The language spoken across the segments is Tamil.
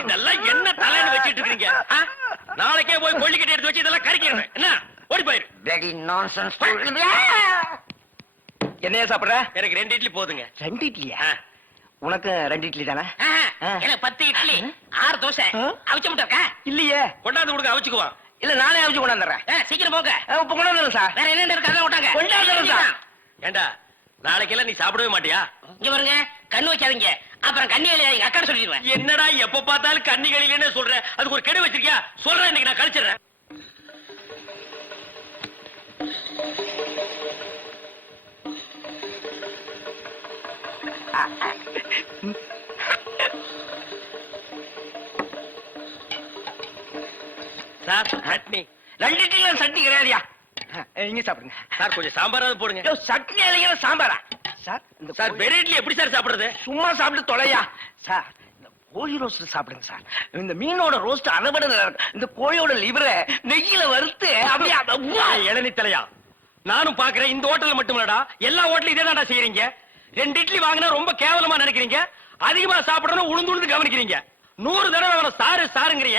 இதெல்லாம் என்ன தலைன்னு வச்சிட்டு இருக்கீங்க? நாளைக்கே போய் கொல்லிக்கட்டி எடுத்து வச்சு இதெல்லாம் கறிக்கிறேன் என்ன? ஓடி போயிரு. Bloody nonsense. என்னையா சாப்பிடுற? எனக்கு ரெண்டு இட்லி போதுங்க. ரெண்டு இட்லியா. உனக்கு ரெண்டு இட்லி தானே. எனக்கு பத்து இட்லி ஆறு தோசை? அவிச்ச முட்டை இருக்கா? இல்லையே. கொண்டாந்து கொடுங்க அவிச்சுக்குவான் இல்ல நானே அவிச்சு கொண்டாந்துறேன். சீக்கிரம் போங்க. இப்ப கொண்டாந்துறேன் சார். வேற என்ன இருக்கு அதான் விட்டாங்க கொண்டாந்துறேன் சார். ஏண்டா? நாளைக்கெல்லாம் நீ சாப்பிடவே மாட்டியா? இங்க பாருங்க கண்ணு வைக்காதீங்க அப்புறம் கண்ணி எழுதாதீங்க அக்கா சொல்லிடுவேன். என்னடா எப்ப பார்த்தாலும் கன்னிகளிலே சொல்ற? அதுக்கு ஒரு கெடு வச்சிருக்கியா? சொல்றேன் இன்னைக்கு நான் கழிச்சிடுறேன். சார் சட்னி. ரெண்டு சட்னி கிடையாதுயா? இங்க சாப்பிடுங்க. சார் கொஞ்சம் சாம்பாராவது போடுங்க. சட்னி அலைகிற சாம்பாரா? சார் இந்த சார் கோழி- வெறும் இட்லி எப்படி சார் சாப்பிடுறது? சும்மா சாப்பிட்டு தொலையா? சார் இந்த கோழி ரோஸ்ட் சாப்பிடுங்க சார். இந்த மீனோட ரோஸ்ட் அனுபட இந்த கோழியோட லிவரை நெய்யில வறுத்து அப்படியே அத- உவ்வா! இளநீ தலையா? நானும் பாக்குறேன் இந்த ஹோட்டல்ல மட்டும் இல்லடா எல்லா ஹோட்டலும் இதே தான்டா செய்யறீங்க ரெண்டு இட்லி வாங்கினா ரொம்ப கேவலமா நினைக்கிறீங்க. அதிகமா சாப்பிடணும் உளுந்து உளுந்து கவனிக்கிறீங்க. நூறு தடவை அவன சாரு சாருங்கிறிய.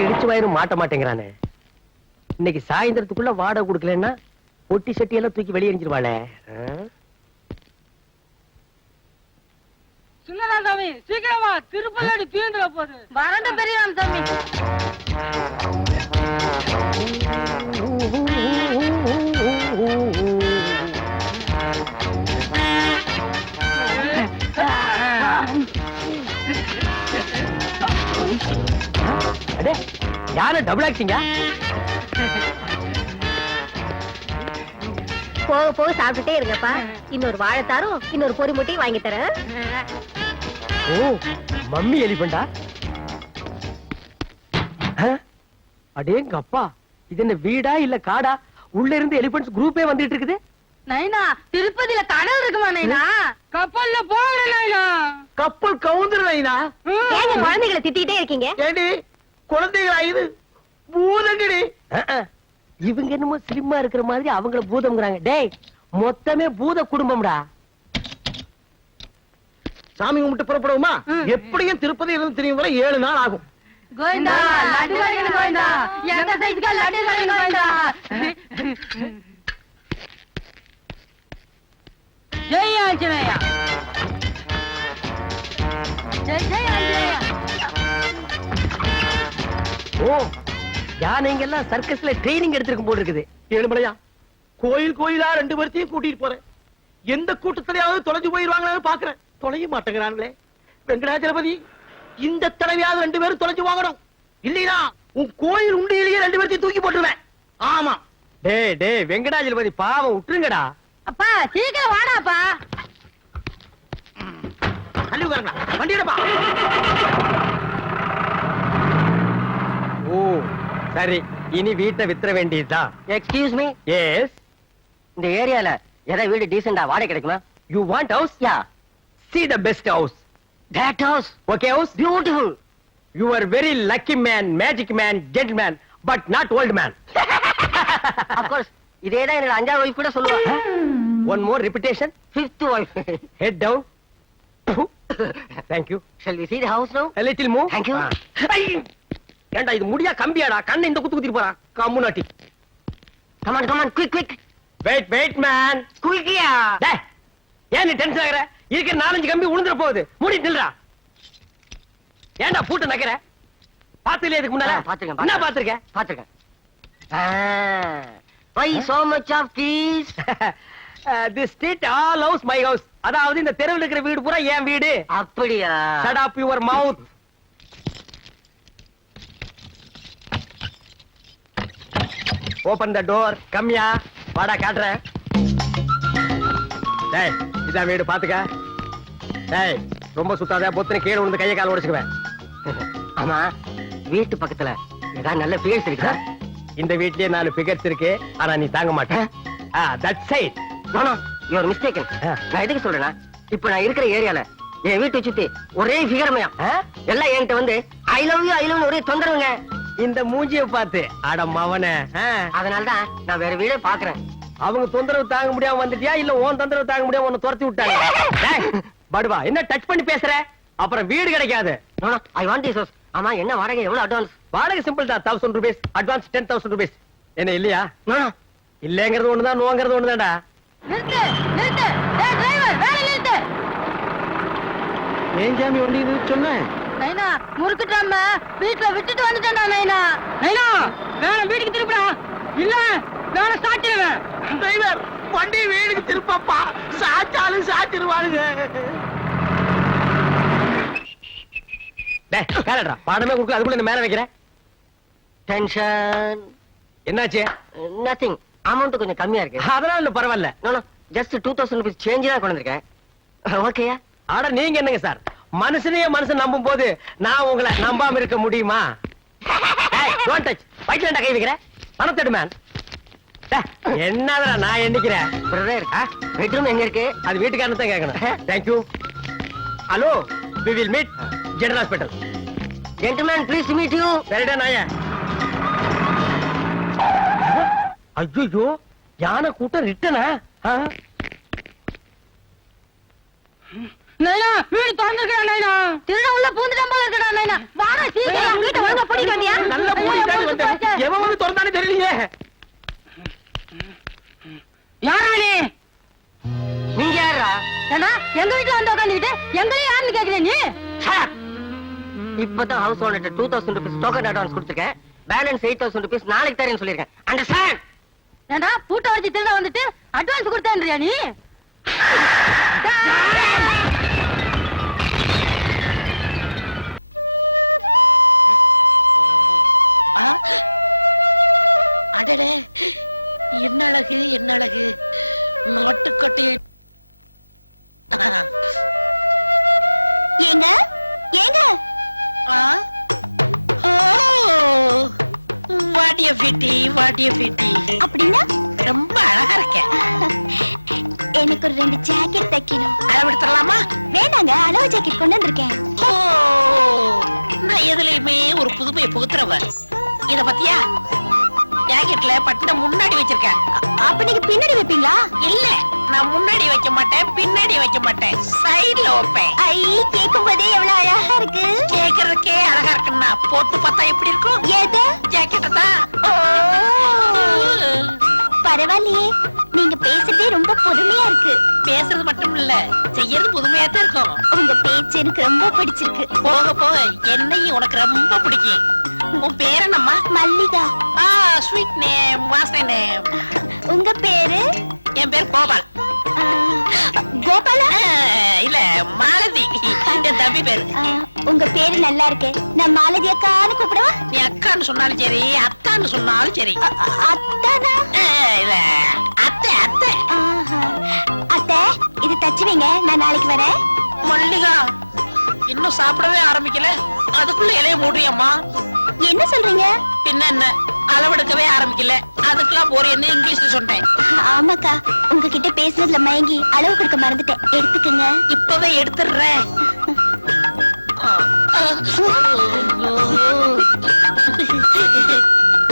இடிச்சு வயிறு மாட்ட மாட்டேங்கிறானே. இன்னைக்கு சாயந்தரத்துக்குள்ள வாடகை கொடுக்கலன்னா பொட்டி சட்டி எல்லாம் தூக்கி வெளியே எரிஞ்சிருவாளே. சின்னதா சாமி சீக்கிரமா திருப்பதி தீந்துட போகுது வரண்ட பெரியராம் சாமி. அடே யார டபுள் ஆக்டிங்க போக போக சாப்பிட்டுட்டே இருங்கப்பா. இன்னொரு வாழைத்தாரும் இன்னொரு பொறி முட்டையும் வாங்கி தரேன். ஓ மம்மி எலிபண்டா? அடேங்க அப்பா இது என்ன வீடா இல்ல காடா? உள்ள இருந்து எலிபென்ட்ஸ் குரூப்பே வந்துட்டு இருக்குது? நைனா திருப்பதியில கடல் இருக்குமா நைனா? கப்பல்ல போகிற நைனா. கப்பல் கவுந்துருவைனா ஏங்க குழந்தைகளை திட்டிகிட்டே இருக்கீங்க? ஏண்டி? குழந்தைகளா இது பூதங்கடி இவங்க என்னமோ ஸ்லிம்மா இருக்கிற மாதிரி அவங்கள பூதம்ங்கறாங்க. டேய் மொத்தமே பூத குடும்பம்டா. சாமி கும்பிட்டு புறப்படுவோமா? எப்படியும் திருப்பதி இருந்து திரும்பி வர ஏழு நாள் ஆகும். கோவிந்தா லட்டு கடைக்கு கோவிந்தா. எந்த சைஸ்க்கா லட்டு கடைக்கு கோவிந்தா? ஜெய் ஆஞ்சநேயா. ஜெய் ஜெய் ஆஞ்சநேயா. ஓ. யானைங்க எல்லாம் சர்க்கஸ்ல ட்ரைனிங் எடுத்திருக்கும் போல இருக்குது. ஏழுமலையா? கோயில் கோயிலா ரெண்டு பேர்த்தையும் கூட்டிட்டு போறேன். எந்த கூட்டத்திலேயாவது தொலைஞ்சு போயிருவாங்களான்னு பாக்குறேன் தொலைய மாட்டேங்கிறாங்களே. வெங்கடாச்சலபதி இந்த தடவையாவது ரெண்டு பேரும் தொலைஞ்சு வாங்கணும் இல்லையா உன் கோயில் உண்டியிலேயே ரெண்டு பேர்த்தையும் தூக்கி போட்டுருவேன். ஆமா. டேய் டேய் வெங்கடாச்சலபதி பாவம் விட்டுருங்கடா. அப்பா சீக்கிரம் வாடாப்பா. தள்ளி உட்காருங்களா வண்டியிடப்பா. ஓ சரி இனி வீட்டை வித்துற வேண்டியதுதான் எக்ஸ்கியூஸ் மீ எஸ் இந்த ஏரியால ஏதாவது வீடு டீசெண்டா வாடகை கிடைக்குமா? You want house yeah see the best house. That house okay house? Beautiful you are very lucky man magic man gent man but not old man of course இதே தான் என்னோட அஞ்சாவது ஒய்ஃப் கூட சொல்லுவா. One more repetition fifth wife head down thank you shall we see the house now? Little move Thank you. ஏண்டா இது முடியா கம்பியாடா? கண்ணை இந்த குத்து குத்திட்டு போறா. கம்முனாட்டி come on quick quick. Wait wait man குயிக்கியா டேய் ஏன் நீ டென்ஷன் ஆகுற? இருக்கிற நாலஞ்சு கம்பி உளுந்துற போகுது. மூடி நில்றா. ஏன்டா பூட்டு நக்கற? பாத்துல இதுக்கு முன்னால? பாத்துருக்கேன் என்ன பாத்துருக்க பாத்துருக்கேன் why so much of peace the street all house my house அதாவது இந்த தெருவில் இருக்கிற வீடு பூரா என் வீடு. அப்படியா? Shut up your mouth. Open the door கம்மியா வாடா காட்டுறேன் டேய் இதான் வீடு பாத்துக்க. டேய் ரொம்ப சுத்தாத பொத்துன கீழே விழுந்து கையை கால உடைச்சுக்குவேன். ஆமா வீட்டு பக்கத்துல ஏதாவது நல்ல பேஸ் இருக்குதா? இந்த வீட்லயே நாலு பிகர்ஸ் இருக்கு. ஆனா நீ தாங்க மாட்டேன் ஆ? தட் சைட் நோ நோ ஆ. நான் எதுக்கு சொல்றேன்னா இப்ப நான் இருக்கிற ஏரியால என் வீட்டை சுத்தி ஒரே ஃபிகரமயம் எல்லாம் என்கிட்ட வந்து I love you I love ஒரே தொந்தரவுங்க. இந்த மூஞ்சிய பார்த்து அட மவனே ஆ. அதனால தான் நான் வேற வீடே பாக்குறேன் அவங்க தொந்தரவு தாங்க முடியாம வந்துட்டியா? இல்ல உன் தொந்தரவு தாங்க முடியாம உன்னை துரத்தி விட்டாங்க? படுவா என்ன டச் பண்ணி பேசுற? அப்புறம் வீடு கிடைக்காது. ஐ வாண்ட் திஸ் ஹவுஸ் ஆமா என்ன வாடகை? எவ்வளவு அட்வான்ஸ் வாடகை சிம்பிள் தான் thousand rupees advance ten thousand rupees என்ன இல்லையா? இல்லங்கிறது ஒண்ணுதான் நோங்கிறது ஒண்ணுதான்டா. நிறுத்து நிறுத்து. டேய் டிரைவர் வேலை நிறுத்து. ஏன் ஜாமி வண்டி சொன்னேன்? நைனா முறுக்குட்டாம வீட்டுல விட்டுட்டு வந்துட்டேன்டா நைனா. நைனா வேற வீட்டுக்கு திருப்புடா. இல்ல வேற சாட்டிடுவேன் டிரைவர் வண்டி வீடுக்கு திருப்பப்பா. சாச்சாலும் சாச்சிருவானுங்க டேய் காலடா பாடமே கொடுக்கல அதுக்குள்ள என்ன மேல வைக்கிறேன். டென்ஷன் என்னாச்சு? நத்திங் அமௌண்ட் கொஞ்சம் கம்மியா இருக்கு. அதெல்லாம் இல்ல பரவாயில்ல. No no just two thousand rupees change தான் கொண்டு வந்திருக்கேன். ஓகேயா ஆட நீங்க என்னங்க சார்? மனுஷனையே மனுஷன் நம்பும் போது நான் உங்களை நம்பாம இருக்க முடியுமா? கை வைக்கிறேன் பணத்தெடு மேன் என்னதுடா நான் எண்ணிக்கிறேன் பிரதர் பெட்ரூம் எங்க இருக்கு? அது வீட்டுக்காரன் தான் கேட்கணும் thank you hello we will meet general hospital gentleman please meet you சரிடா நாய ஐயோ யானை கூட்டம் ரிட்டனா? நைனா வீடு திறந்துருக்கா நைனா. திருட உள்ள பூந்துட்டான் போல இருக்கடா நைனா. வாடா சீக்கிரம் வீட்டை பூட்டிட்டு வந்தியா? நல்ல பூட்டிட்டாடி வந்தேன் எவன் வந்து திறந்தானே தெரியலையே. யாரா நீ நீங்க யாரா ஏன்னா எங்க வீட்டுல வந்து உட்காந்துக்கிட்டு எங்களையும் யாருன்னு கேக்குற நீ? இப்பதான் house owner two thousand rupees token advance கொடுத்துருக்கேன். பேலன்ஸ் எயிட் தௌசண்ட் ருபீஸ் நாளைக்கு தரேன்னு சொல்லியிருக்கேன். அண்டர்ஸ்டாண்ட் ஏண்டா பூட்டை வச்சு திருட வந்துட்டு அட்வான்ஸ் கொடுத்தேன்றியா நீ? அடடே என்ன அழகு என்ன அழகு. நாட்டுக்கொட்டை ஏங்க? ஏங்க? வாட்டிய பிட்டி வாட்டிய பிட்டி. அப்படின்னா? ரொம்ப அழகா இருக்க. எனக்கு ஒரு ரெண்டு ஜாக்கெட் தைக்கணும். அளவெடுத்துடலாமா வேண்டாங்க அளவு ஜாக்கெட் கொண்டு வந்திருக்கேன். நான் எதுலயுமே ஒரு புதுமையை புகுத்துறவ. இத பத்தியா? ஜாக்கெட்ல பட்டின முன்னாடி வச்சிருக்கேன். அப்ப நீங்க பின்னாடி வைப்பீங்களா? இல்ல நான் முன்னாடி வைக்க மாட்டேன் பின்னாடி வைக்க மாட்டேன். சைடுல வைப்பேன். ஐ கேட்கும் போதே எவ்வளவு அழகா இருக்கு. கேக்குறதுக்கே அழகா இருக்குன்னா போட்டு பார்த்தா எப்படி இருக்கும்? எது? ஜாக்கெட்ட தான். பரவாயில்லையே நீங்க பேசுறதே ரொம்ப புதுமையா இருக்கு. பேசுறது மட்டும் இல்ல செய்யறது புதுமையா தான் இருக்கும். உங்க பேச்சு எனக்கு ரொம்ப பிடிச்சிருக்கு. போக போக என்னையும் உனக்கு ரொம்ப பிடிக்கும். உன் பேர் என்னம்மா மல்லிகா. ஆ ஸ்வீட் நேம் வாசனை நேம் உங்க பேரு? என் பேர் கோபால். கோபாலா? இல்ல மாலதி. என் தம்பி பேரு. உங்க பேரு நல்லா இருக்கு. நான் மாலதி அக்கான்னு கூப்பிடவா? நீ அக்கான்னு சொன்னாலும் சரி அத்தான்னு சொன்னாலும் சரி. அத்தானா? இல்ல அத்தை அத்தை. அத்தை இது தச்சு வைங்க நான் நாளைக்கு வரேன். மல்லிகா இன்னும் சாப்பிடவே ஆரம்பிக்கல. அதுக்குள்ள இலைய மூடுறியம்மா. என்ன சொல்றீங்க? பின்ன என்ன? அளவெடுக்கவே ஆரம்பிக்கல. அதுக்கெல்லாம் போறேன்னு இங்கிலீஷ்ல சொன்னேன் ஆமாக்கா உங்ககிட்ட பேசுனதுல மயங்கி அளவு கொடுக்க மறந்துட்டேன். எடுத்துக்கங்க. இப்பவே எடுத்துடுறேன்.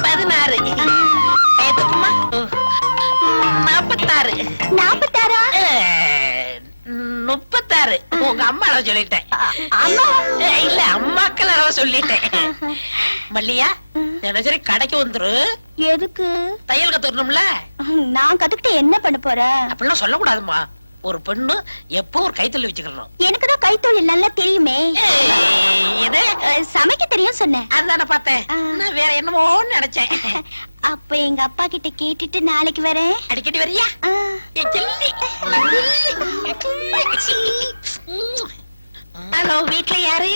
பதினாறு. ஏத்துக்குமா நாப்பத்தாறு. நாப்பத்தாறா? அஹ், முப்பத்தாறு உங்க அம்மா அளவு சொல்லிட்டேன் அம்மா? இல்ல அம்மாக்கள் அளவு சொல்லிட்டேன் மல்லியா தினசரி கடைக்கு வந்துரு. எதுக்கு? தையல் கத்துக்கணும்ல? நான் கத்துக்கிட்டு என்ன பண்ண போறேன் அப்படிலாம் சொல்லக்கூடாதும்மா. ஒரு பெண்ணு எப்போ ஒரு கைத்தொழில் வச்சுக்கணும். எனக்கு தான் கைத்தொழில் நல்லா தெரியுமே. இது? சமைக்க தெரியும் சொன்னேன். அதுதானே பார்த்தேன். நான் வேற என்னமோன்னு நினைச்சேன். அப்ப எங்க அப்பா கிட்ட கேட்டுட்டு நாளைக்கு வரேன். அடிக்கடி வரியா. ஹலோ வீட்ல யாரு?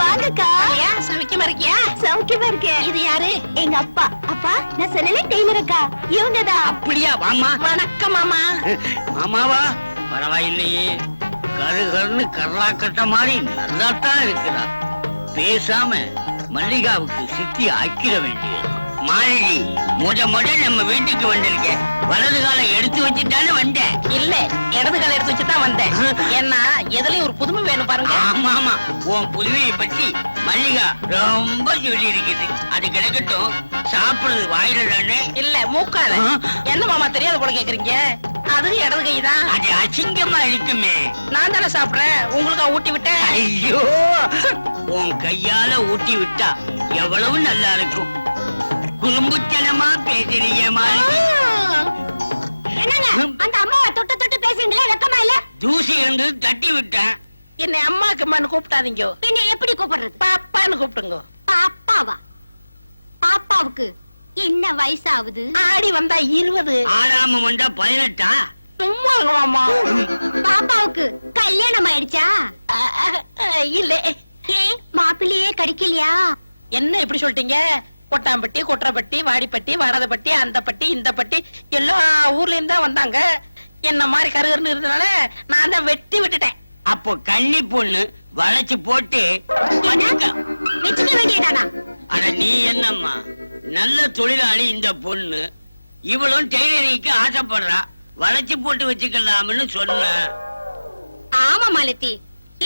வாங்கக்கா. சமைக்கமா இருக்கியா? சௌக்கியமா இருக்கேன். இது யாரு? எங்க அப்பா. அப்பா நான் சொல்லல டெய்லர் அக்கா. இவங்கதான். அப்படியா வாமா வணக்கம் மாமா. மாமாவா? பரவாயில்லையே. கரு கருன்னு கர்லாக்கட்ட மாதிரி நல்லாத்தான் இருக்கிறா பேசாம மல்லிகாவுக்கு சித்தி ஆக்கிட வேண்டியது. மாளிகை. முத முத நம்ம வீட்டுக்கு வந்திருக்கேன். வலது காலை எடுத்து வச்சுட்டாலும் வந்தேன். இல்ல இடது கால எடுத்து வச்சு தான் வந்தேன் ஏன்னா எதுலயும் ஒரு புதுமை வேணும் பாருங்க. ஆமா ஆமா உன் புதுமையை பத்தி மல்லிகா ரொம்ப சொல்லி இருக்குது அது கிடக்கட்டும் சாப்பிடுறது வாயில தானே? இல்ல மூக்கால. என்ன மாமா தெரியாத போல கேக்குறீங்க? அது இடது கை தான் அது அசிங்கமா இருக்குமே. நான் தானே சாப்பிடுறேன். உங்களுக்கு ஊட்டி விட்டேன்? ஐயோ உன் கையால ஊட்டி விட்டா எவ்வளவு நல்லா இருக்கும். குறும்புத்தனமா பேசுறீங்க மாலினி. என்னங்க? அந்த அம்மாவை தொட்டு தொட்டு பேசுறீங்களே? வெக்கமா இல்ல? தூசி இருந்து தட்டி விட்டேன். என்னை அம்மாக்கு அம்மான்னு கூப்பிட்டாதீங்க பின்ன எப்படி கூப்பிடுறது? பாப்பான்னு கூப்பிடுங்க. பாப்பாவா? பாப்பாவுக்கு என்ன வயசாகுது? ஆடி வந்தா இருபது. ஆறாம வந்தா பதினெட்டா? சும்மா மாமா பாப்பாவுக்கு கல்யாணம் ஆயிடுச்சா? இல்ல. மாப்பிள்ளையே கிடைக்கலையா? என்ன இப்படி சொல்லிட்டீங்க? கொட்டாம்பட்டி கொட்டரப்பட்டி வாடிப்பட்டி வடதப்பட்டி அந்த பட்டி இந்த பட்டி எல்லா ஊர்ல இருந்து வந்தாங்க. என்ன மாதிரி கருகருன்னு இருந்தனால நான் தான் வெட்டி விட்டுட்டேன். அப்போ கன்னி பொண்ணு வளைச்சு போட்டு நீ என்னம்மா? நல்ல தொழிலாளி இந்த பொண்ணு. இவளும் டெய்லரிங்க்கு ஆசைப்படுறா. வளைச்சு போட்டு வச்சுக்கலாம்னு சொன்னேன் ஆமா மாலதி.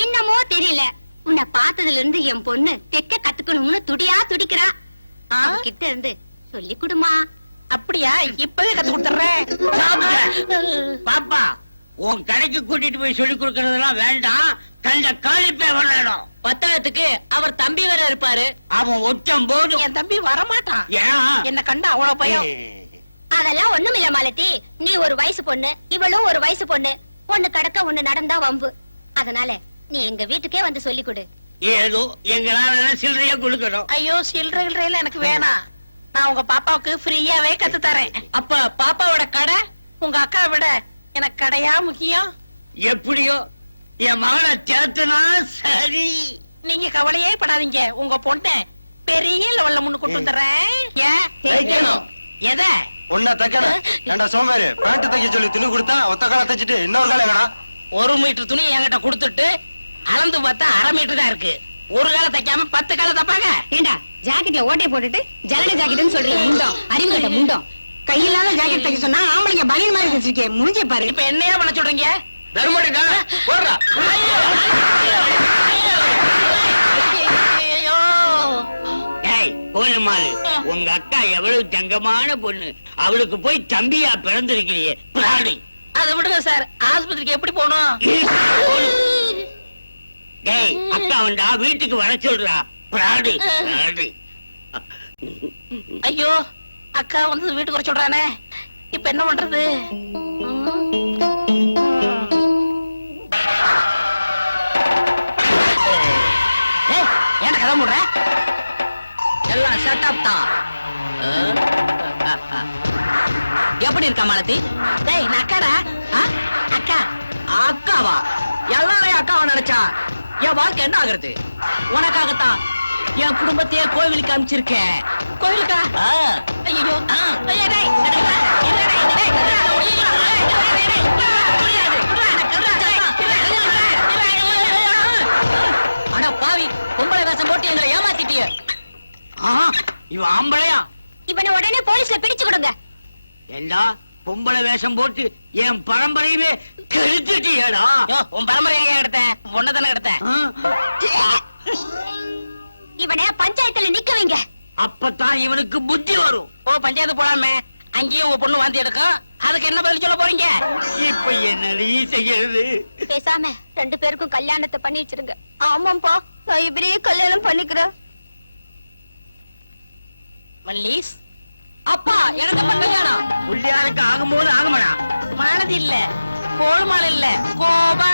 என்னமோ தெரியல. உன்னை பார்த்ததுல இருந்து என் பொண்ணு தெக்க கத்துக்கணும்னு துடியா துடிக்கிறா. ஆ? கிட்ட இருந்து சொல்லி கொடுமா அப்படியா? இப்பவே கத்து கொடுத்துறேன் பாப்பா உன் கடைக்கு கூட்டிட்டு போய் சொல்லி கொடுக்கறதெல்லாம் வேண்டாம். கண்ட காலிப்பே வரணும் பத்தாயிரத்துக்கு அவர் தம்பி வேற இருப்பாரு. அவன் ஒற்றம் போதும் என் தம்பி வரமாட்டான் ஏன்? என்ன கண்டா அவ்வளவு பயம். அதெல்லாம் ஒண்ணும் இல்ல மாலதி. நீ ஒரு வயசு பொண்ணு இவளும் ஒரு வயசு பொண்ணு. ஒண்ணு கடக்க ஒண்ணு நடந்தா வம்பு. அதனால நீ எங்க வீட்டுக்கே வந்து சொல்லி கொடு. ஏதோ எங்களால சில்லறையா கொடுக்கணும். ஐயோ சில்லறை கில்லறையில எனக்கு வேணாம். நான் உங்க பாப்பாவுக்கு ஃப்ரீயாவே கத்து தரேன். அப்ப பாப்பாவோட கடை உங்க அக்கா விட எனக்கு கடையா முக்கியம்? எப்படியோ என் மகனை சேர்த்துனா சரி. நீங்க கவலையே படாதீங்க. உங்க பொண்ணை பெரிய லெவல்ல முன்னு கொண்டு வந்துடுறேன். ஏன் தைக்கணும். எதை? ஒன்ன தைக்கணும். ஏண்டா சோம்பேறி? பேண்ட் தைக்க சொல்லி துணி கொடுத்தா ஒத்த கால தைச்சிட்டு இன்னொரு எங்கடா ஒரு மீட்டர் துணி என்கிட்ட கொடுத்துட்டு அளந்து பார்த்தா அரை மீட்டர் தான் இருக்கு. ஒரு காலை தைக்காம பத்து காலை தப்பாங்க. ஏண்டா ஜாக்கெட்ல ஓட்டை போட்டுட்டு ஜலட ஜாக்கெட்னு சொல்றீங்க முண்டம். அறிவுகிட்ட முண்டம். கையில்லாத ஜாக்கெட் தைக்க சொன்னா ஆம்பளைங்க பனியன் மாதிரி வச்சிருக்கேன் முடிஞ்ச பாரு. இப்ப என்னையா பண்ண சொல்றீங்க? தர்மடிக்கா போடுறா. கோலமாலு உங்க அக்கா எவ்வளவு தங்கமான பொண்ணு. அவளுக்கு போய் தம்பியா பிறந்திருக்கிறியே பிராடி அதை விடுங்க சார். ஆஸ்பத்திரிக்கு எப்படி போகணும்? டேய் அக்கா வந்தா வீட்டுக்கு வர சொல்றா. பிராடி பிராடி ஐயோ அக்கா வந்து வீட்டுக்கு வர சொல்றானே. இப்ப என்ன பண்றது? ஏய், ஏன்டா கதை மூடுற? எல்லாம் செட்டப் தான். எப்படி இருக்கா மாலதி? டேய் நான் அக்காடா? அக்கா. அக்காவா? எல்லாரையும் அக்காவா நினைச்சா? என் வாழ்க்கை என்ன ஆகுறது உனக்காகத்தான் என் குடும்பத்தையே கோவிலுக்கு அனுப்பிச்சிருக்கேன் கோயிலுக்கா ஆ. ஐயோ அட பாவி பொம்பளை வேஷம் போட்டு எங்களை ஏமாத்திட்டிய ஆ, இவ ஆம்பளையா இவனை உடனே போலீஸ்ல பிடிச்சு கொடுங்க ஏண்டா பொம்பளை வேஷம் போட்டு என் பரம்பரையுமே கெடுத்துட்டியடா உன் பரம்பரை எங்க எடுத்தேன் பொண்ணை தானே எடுத்தேன்? இவனை பஞ்சாயத்துல நிக்க வைங்க. அப்பதான் இவனுக்கு புத்தி வரும். ஓ பஞ்சாயத்து போலாமே. அங்கேயும் உங்க பொண்ணு வாந்தி எடுக்கும். அதுக்கு என்ன பதில் சொல்ல போறீங்க? இப்ப என்னடி செய்யறது? பேசாம ரெண்டு பேருக்கும் கல்யாணத்தை பண்ணி வச்சிருங்க. ஆமாப்பா நான் இவரையே கல்யாணம் பண்ணிக்கிறேன். மல்லீஸ் அப்பா எனக்கு எப்ப கல்யாணம். புள்ளியாருக்கு ஆகும்போது ஆகுமடா? மானதி இல்ல. கோழுமால் இல்ல. கோபா